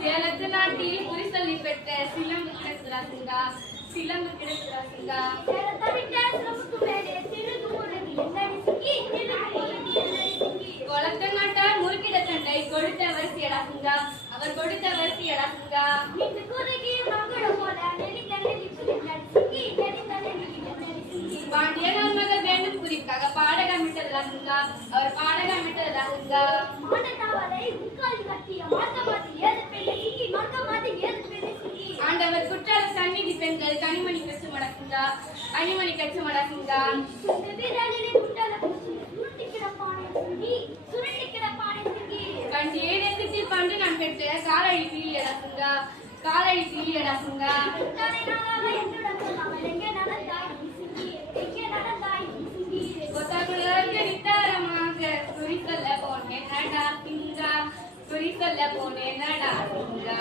சேலத்து நாட்டில் குறிசொல்லி பெற்ற சிலம்பு கிடக்குறா சிங்கா, சிலம்பு கிடக்குறா சிங்கா. கொளத்த நாட்டார் முறுக்கிட சண்டை கொடுத்த வரிசையடா சிங்கா, அவர் கொடுத்த வரிசையடா சிங்கா. பாண்டியன் மகள் வேண்டும் குறிக்காக பாடகமிட்டதா சிங்கா, அவர் பாடகமிட்டதா சிங்கா. ஆண்டவர் குற்றால சந்நிதி பெண்கள் கனிமணி கச்சு மடக்குங்கா, அணிமணி கச்சு மடக்குங்கா. கண்டு ஏழத்தில் பண்டு நான் பெற்ற காலடி கிளியடா சிங்கா, காலடி கிளியடா சிங்கா. நித்தாரமாக குறி சொல்ல போனேன் நடா சிங்கா, குறி சொல்ல போனேன் நடா சிங்கா.